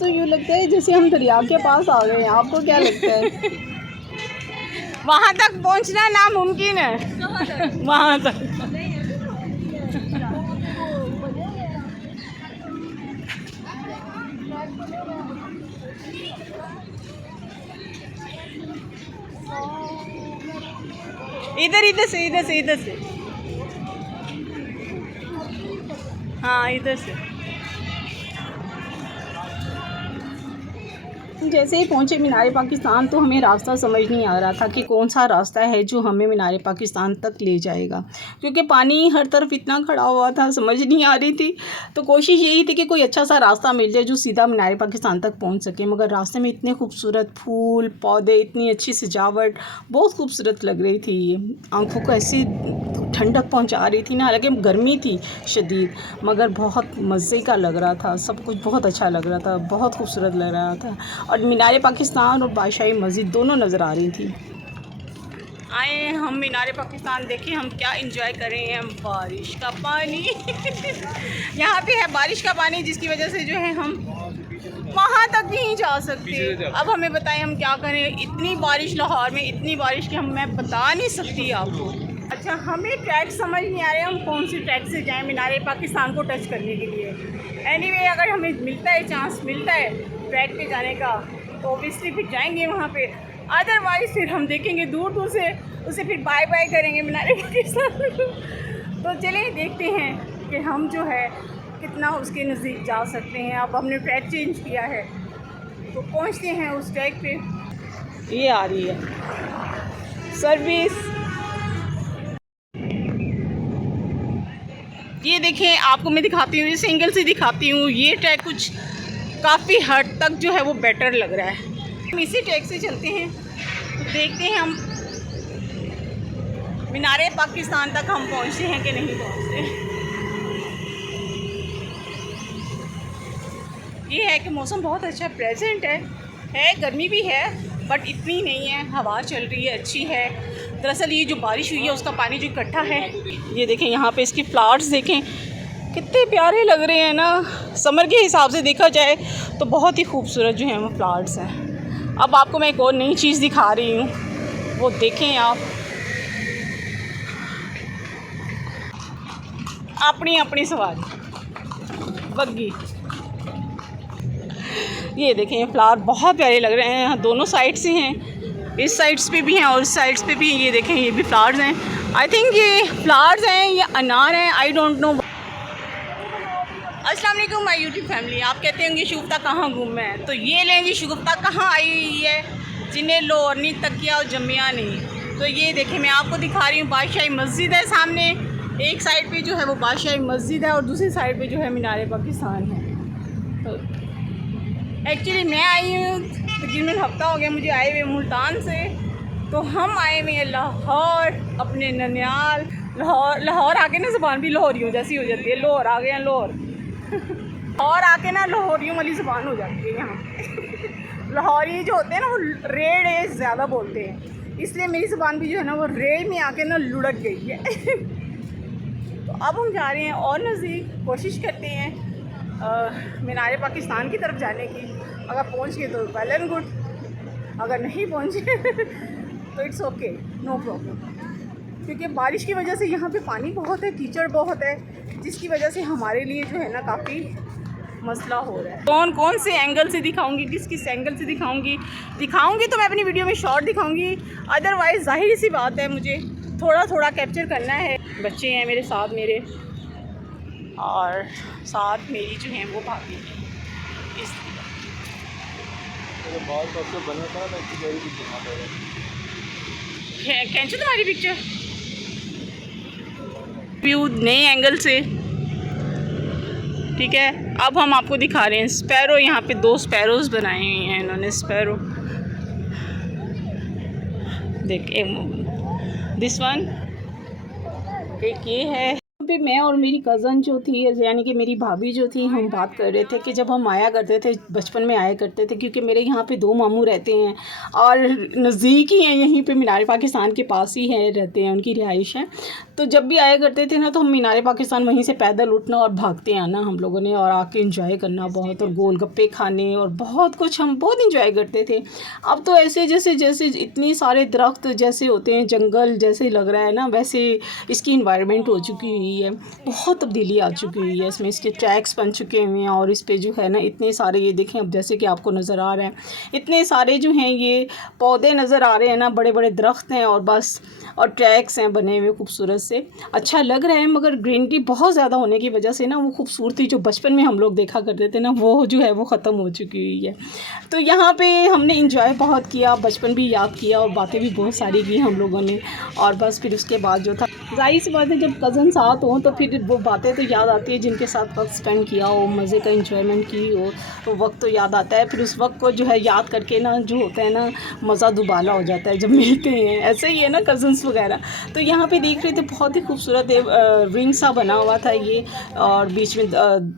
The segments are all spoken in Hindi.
तो यूँ लगता है जैसे हम दरिया के पास आ गए हैं। आपको क्या लगता है? वहाँ तक पहुँचना नामुमकिन है, वहाँ तक। इधर से हाँ, इधर से। जैसे ही पहुँचे मीनार पाकिस्तान तो हमें रास्ता समझ नहीं आ रहा था कि कौन सा रास्ता है जो हमें मीनार पाकिस्तान तक ले जाएगा, क्योंकि पानी हर तरफ इतना खड़ा हुआ था, समझ नहीं आ रही थी। तो कोशिश यही थी कि कोई अच्छा सा रास्ता मिल जाए जो सीधा मीनार पाकिस्तान तक पहुंच सके, मगर रास्ते में इतने खूबसूरत फूल पौधे, इतनी अच्छी सजावट, बहुत खूबसूरत लग रही थी। ये आँखों को ऐसी ठंडक पहुंचा रही थी ना, हालांकि गर्मी थी शदीद, मगर बहुत मज़े का लग रहा था, सब कुछ बहुत अच्छा लग रहा था, बहुत खूबसूरत लग रहा था। और मीनार पाकिस्तान और बादशाही मस्जिद दोनों नज़र आ रही थी। आए हम मीनार पाकिस्तान, देखें हम क्या एंजॉय कर रहे हैं। बारिश का पानी यहाँ पे है, बारिश का पानी, जिसकी वजह से जो है हम वहाँ तक नहीं जा सकते। अब हमें बताएं हम क्या करें, इतनी बारिश लाहौर में, इतनी बारिश कि मैं बता नहीं सकती आपको। अच्छा, हमें ट्रैक समझ नहीं आ रहे हम कौन सी ट्रैक से जाएं मीनार पाकिस्तान को टच करने के लिए। एनीवे, अगर हमें मिलता है, चांस मिलता है ट्रैक पे जाने का, तो ओबियसली फिर जाएंगे वहाँ पे। अदरवाइज़ फिर हम देखेंगे दूर दूर से, उसे फिर बाय बाय करेंगे मीनार पाकिस्तान। तो चलिए देखते हैं कि हम जो है कितना उसके नज़दीक जा सकते हैं। अब हमने ट्रैक चेंज किया है तो पहुँचते हैं उस ट्रैक पे। ये आ रही है सर्विस। ये देखें, आपको मैं दिखाती हूँ, इस एंगल से दिखाती हूँ। ये ट्रैक कुछ काफ़ी हद तक जो है वो बेटर लग रहा है। हम इसी ट्रैक से चलते हैं तो देखते हैं हम मीनार पाकिस्तान तक हम पहुँचते हैं कि नहीं पहुँचते। ये है कि मौसम बहुत अच्छा प्रेजेंट है, गर्मी भी है बट इतनी नहीं है, हवा चल रही है, अच्छी है। दरअसल ये जो बारिश हुई है उसका पानी जो इकट्ठा है, ये देखें यहाँ पे इसके फ्लावर्स देखें कितने प्यारे लग रहे हैं ना। समर के हिसाब से देखा जाए तो बहुत ही खूबसूरत जो है वो फ्लावर्स हैं। अब आपको मैं एक और नई चीज़ दिखा रही हूँ, वो देखें आप। अपनी अपनी सवारी बग्गी, ये देखें ये फ्लावर बहुत प्यारे लग रहे हैं। यहाँ दोनों साइड से हैं, इस साइड्स पे भी हैं और इस साइड्स पे भी। ये देखें ये भी फ्लावर्स हैं। आई थिंक ये फ्लावर्स हैं या अनार हैं, आई डोंट नो। अस्सलाम वालेकुम माय यूट्यूब फैमिली। आप कहते होंगे शुगुफ्ता कहाँ घूमे हैं, तो ये लें जी, शुगुफ्ता कहाँ आई हुई है, जिन्हें लोर नहीं तकिया और जमिया नहीं। तो ये देखें मैं आपको दिखा रही हूँ, बादशाही मस्जिद है सामने, एक साइड पे जो है वो बादशाही मस्जिद है और दूसरी साइड पे जो है मीनार पाकिस्तान है। तो एक्चुअली मैं आई हूँ तकरीबन हफ़्ता हो गया मुझे आए हुए मुल्तान से। तो हम आए हुए हैं लाहौर, अपने ननियाल। लाहौर आके ना ज़बान भी लाहौरियों जैसी हो जाती है, लाहौर आ गए हैं लाहौर। और आके ना लाहौरियों वाली ज़बान हो जाती है यहाँ पे। लाहौरी जो होते हैं ना वो रे ज़्यादा बोलते हैं, इसलिए मेरी ज़बान भी जो है ना वो रे में आके ना लुढ़क गई है। तो अब हम जा रहे हैं और नज़दीक, कोशिश करते हैं मीनार पाकिस्तान की तरफ जाने की। अगर पहुंच गए तो वेल एंड गुड, अगर नहीं पहुंचे तो इट्स ओके, नो प्रॉब्लम। क्योंकि बारिश की वजह से यहाँ पे पानी बहुत है, कीचड़ बहुत है, जिसकी वजह से हमारे लिए जो है ना काफ़ी मसला हो रहा है। कौन कौन से एंगल से दिखाऊंगी, किस किस एंगल से दिखाऊंगी तो मैं अपनी वीडियो में शॉर्ट दिखाऊंगी। अदरवाइज़ जाहिर सी बात है मुझे थोड़ा थोड़ा कैप्चर करना है। बच्चे हैं मेरे साथ, मेरे और साथ मेरी जो है वो भाभी हैं, इसलिए कैंचो तुम्हारी पिक्चर व्यू नए एंगल से। ठीक है, अब हम आपको दिखा रहे हैं स्पैरो। यहाँ पे 2 स्पैरोज बनाए हुए हैं इन्होंने, स्पैरो देख, दिस वन, एक ये है। पे मैं और मेरी कज़न जो थी, यानी कि मेरी भाभी जो थी, हम बात कर रहे थे कि जब हम आया करते थे, बचपन में आया करते थे, क्योंकि मेरे यहाँ पे 2 मामू रहते हैं और नज़दीक ही हैं, यहीं पे मीनार पाकिस्तान के पास ही है, रहते हैं, उनकी रिहाइश है। तो जब भी आया करते थे ना, तो हम मीनार पाकिस्तान वहीं से पैदल उठना और भागते आना हम लोगों ने, और आके इंजॉय करना बहुत, और गोलगप्पे खाने और बहुत कुछ हम बहुत इंजॉय करते थे। अब तो ऐसे जैसे जैसे इतने सारे दरख्त जैसे होते हैं, जंगल जैसे लग रहा है ना, वैसे इसकी इन्वायरमेंट हो चुकी हुई है, बहुत तब्दीली आ चुकी हुई है इसमें। इसके ट्रैक्स बन चुके हुए हैं और इस पे जो है ना इतने सारे, ये देखें अब जैसे कि आपको नज़र आ रहा है, इतने सारे जो हैं ये पौधे नज़र आ रहे हैं ना, बड़े बड़े दरख्त हैं और बस, और ट्रैक्स हैं बने हुए खूबसूरत से, अच्छा लग रहा है। मगर ग्रीनरी बहुत ज़्यादा होने की वजह से ना वो खूबसूरती जो बचपन में हम लोग देखा करते थे ना, वो जो है वो ख़त्म हो चुकी हुई है। तो यहाँ पे हमने इंजॉय बहुत किया, बचपन भी याद किया और बातें भी बहुत सारी की हम लोगों ने। और बस फिर उसके बाद जो था, जाहिर सी बात है जब कज़न साथ हों तो फिर वो बातें तो याद आती है, जिनके साथ वक्त स्पेंड किया हो, मज़े का इंजॉयमेंट की हो, तो वक्त तो याद आता है। फिर उस वक्त को जो है याद करके ना, जो होता है ना, मज़ा दुबाला हो जाता है जब मिलते हैं। ऐसे ही है ना कज़न्स वगैरह। तो यहाँ पे देख रहे थे बहुत ही खूबसूरत रिंग सा बना हुआ था ये, और बीच में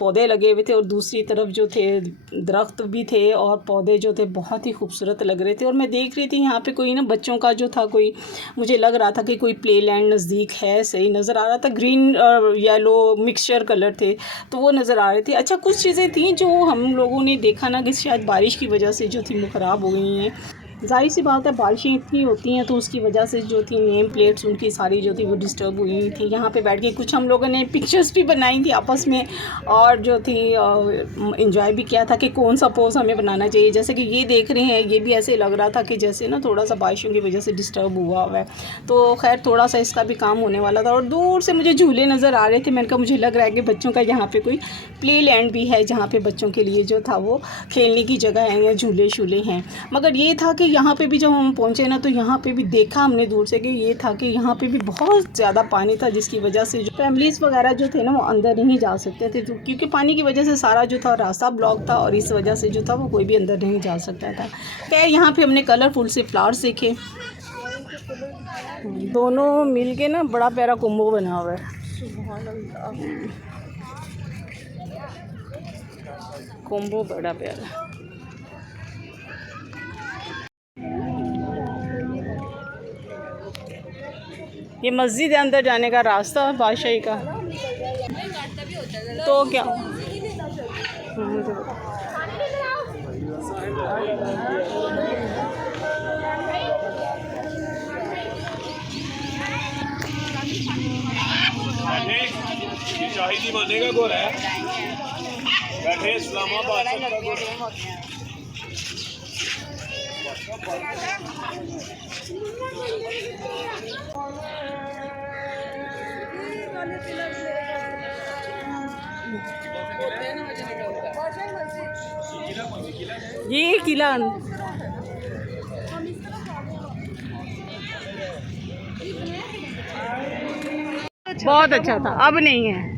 पौधे लगे हुए थे और दूसरी तरफ जो थे दरख्त भी थे और पौधे जो थे बहुत ही खूबसूरत लग रहे थे। और मैं देख रही थी यहाँ पे कोई ना बच्चों का जो था, कोई मुझे लग रहा था कि कोई प्ले लैंड नज़दीक है, सही नज़र आ रहा था, ग्रीन और येलो मिक्सचर कलर थे, तो वो नज़र आ रहे थे। अच्छा, कुछ चीज़ें थी जो हम लोगों ने देखा ना कि शायद बारिश की वजह से जो थी वो ख़राब हो गई हैं। जाहिर सी बात है, बारिशें इतनी होती हैं तो उसकी वजह से जो थी नेम प्लेट्स उनकी सारी जो थी वो डिस्टर्ब हुई थी। यहाँ पे बैठ के कुछ हम लोगों ने पिक्चर्स भी बनाई थी आपस में, और जो थी एंजॉय भी किया था कि कौन सा पोज हमें बनाना चाहिए। जैसे कि ये देख रहे हैं, ये भी ऐसे लग रहा था कि जैसे ना थोड़ा सा बारिशों की वजह से डिस्टर्ब हुआ है, तो खैर थोड़ा सा इसका भी काम होने वाला था। और दूर से मुझे झूले नज़र आ रहे थे, मैंने कहा मुझे लग रहा है कि बच्चों का यहाँ पर कोई प्ले लैंड भी है, जहाँ पर बच्चों के लिए जो था वो खेलने की जगह है या झूले शूले हैं। मगर ये था कि यहाँ पे भी जब हम पहुँचे ना, तो यहाँ पे भी देखा हमने दूर से कि ये था कि यहाँ पे भी बहुत ज़्यादा पानी था, जिसकी वजह से जो फैमिलीज़ वगैरह जो थे ना वो अंदर नहीं जा सकते थे, तो क्योंकि पानी की वजह से सारा जो था रास्ता ब्लॉक था, और इस वजह से जो था वो कोई भी अंदर नहीं जा सकता था। खैर यहाँ पे हमने कलरफुल से फ्लावर्स देखे, दोनों मिल के ना बड़ा प्यारा कोम्बो बना हुआ है, कोम्बो बड़ा प्यारा। ये मस्जिद है, अंदर जाने का रास्ता है बादशाही का, तो क्या शाहिदी मानेगा गोर है बैठे इस्लामाबाद। ये किला बहुत अच्छा था, अब नहीं है।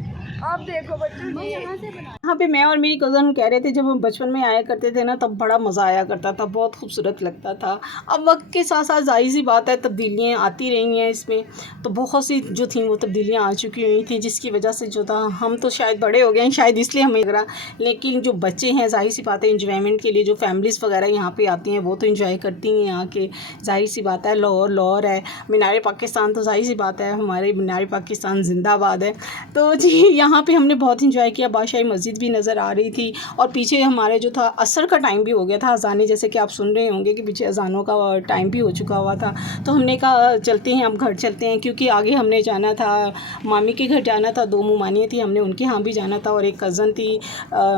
अब देखो बच्चों, यहाँ पे मैं और मेरी कज़न कह रहे थे, जब हम बचपन में आया करते थे ना तब बड़ा मज़ा आया करता था, बहुत खूबसूरत लगता था। अब वक्त के साथ साथ जाहिर सी बात है तब्दीलियाँ आती रही हैं इसमें, तो बहुत सी जो थी वो तब्दीलियाँ आ चुकी हुई थी, जिसकी वजह से जो था हम तो शायद बड़े हो गए हैं, शायद इसलिए हमें लग रहा, लेकिन जो बच्चे हैं जाहिर सी बात है इंजॉयमेंट के लिए जो फैमिलीज़ वगैरह यहाँ पर आती हैं वो तो इंजॉय करती हैं यहाँ के, जाहिर सी बात है। लाहौर है, मीनार पाकिस्तान, तो जाहिर सी बात है हमारे मीनार पाकिस्तान जिंदाबाद है। तो जी यहाँ पे हमने बहुत इंजॉय किया, बादशाही मस्जिद भी नज़र आ रही थी, और पीछे हमारे जो था असर का टाइम भी हो गया था, अजाने जैसे कि आप सुन रहे होंगे कि पीछे अजानों का टाइम भी हो चुका हुआ था। तो हमने कहा चलते हैं, अब घर चलते हैं, क्योंकि आगे हमने जाना था, मामी के घर जाना था, 2 मुमानियाँ थी, हमने उनके यहाँ भी जाना था, और एक कज़न थी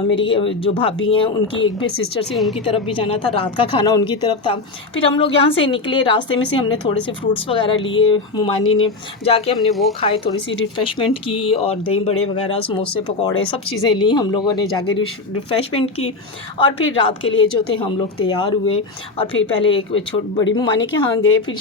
मेरी जो भाभी हैं उनकी एक भी सिस्टर थी, उनकी तरफ भी जाना था, रात का खाना उनकी तरफ था। फिर हम लोग यहाँ से निकले, रास्ते में से हमने थोड़े से फ्रूट्स वगैरह लिए, मुमानी ने जाके हमने वो खाए, थोड़ी सी रिफ़्रेशमेंट की और दही बड़े वगैरह वगैरह, समोसे पकौड़े सब चीज़ें ली हम लोगों ने, जाके रिफ़्रेशमेंट की और फिर रात के लिए जो थे हम लोग तैयार हुए। और फिर पहले एक बड़ी ममानी के यहाँ गए, फिर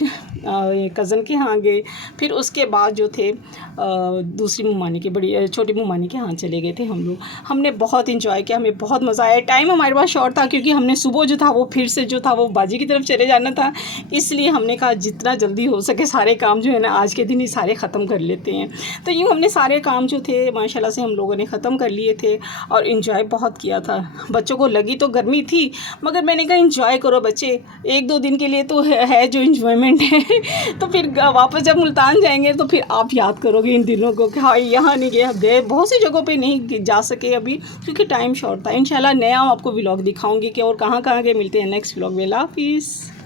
कज़न के यहाँ गए, फिर उसके बाद जो थे दूसरी ममानी के छोटी ममानी के यहाँ चले गए थे हम लोग। हमने बहुत इंजॉय किया, हमें बहुत मज़ा आया। टाइम हमारे पास शॉर्ट था क्योंकि हमने सुबह जो था वो फिर से जो था वो बाजी की तरफ चले जाना था, इसलिए हमने कहा जितना जल्दी हो सके सारे काम जो है ना आज के दिन ही सारे ख़त्म कर लेते हैं। तो यूँ हमने सारे काम जो थे माशाल्लाह से हम लोगों ने ख़त्म कर लिए थे और इन्जॉय बहुत किया था। बच्चों को लगी तो गर्मी थी, मगर मैंने कहा इंजॉय करो बच्चे, 1-2 दिन के लिए तो है जो इन्जॉयमेंट है तो फिर वापस जब मुल्तान जाएंगे तो फिर आप याद करोगे इन दिनों को कि हाँ यहाँ नहीं गए, बहुत सी जगहों पे नहीं जा सके अभी क्योंकि टाइम शॉर्ट था। इंशाल्लाह नया आपको व्लॉग दिखाऊंगी कि और कहाँ कहाँ के मिलते हैं नेक्स्ट व्लॉग में। अल्लाह हाफिज़।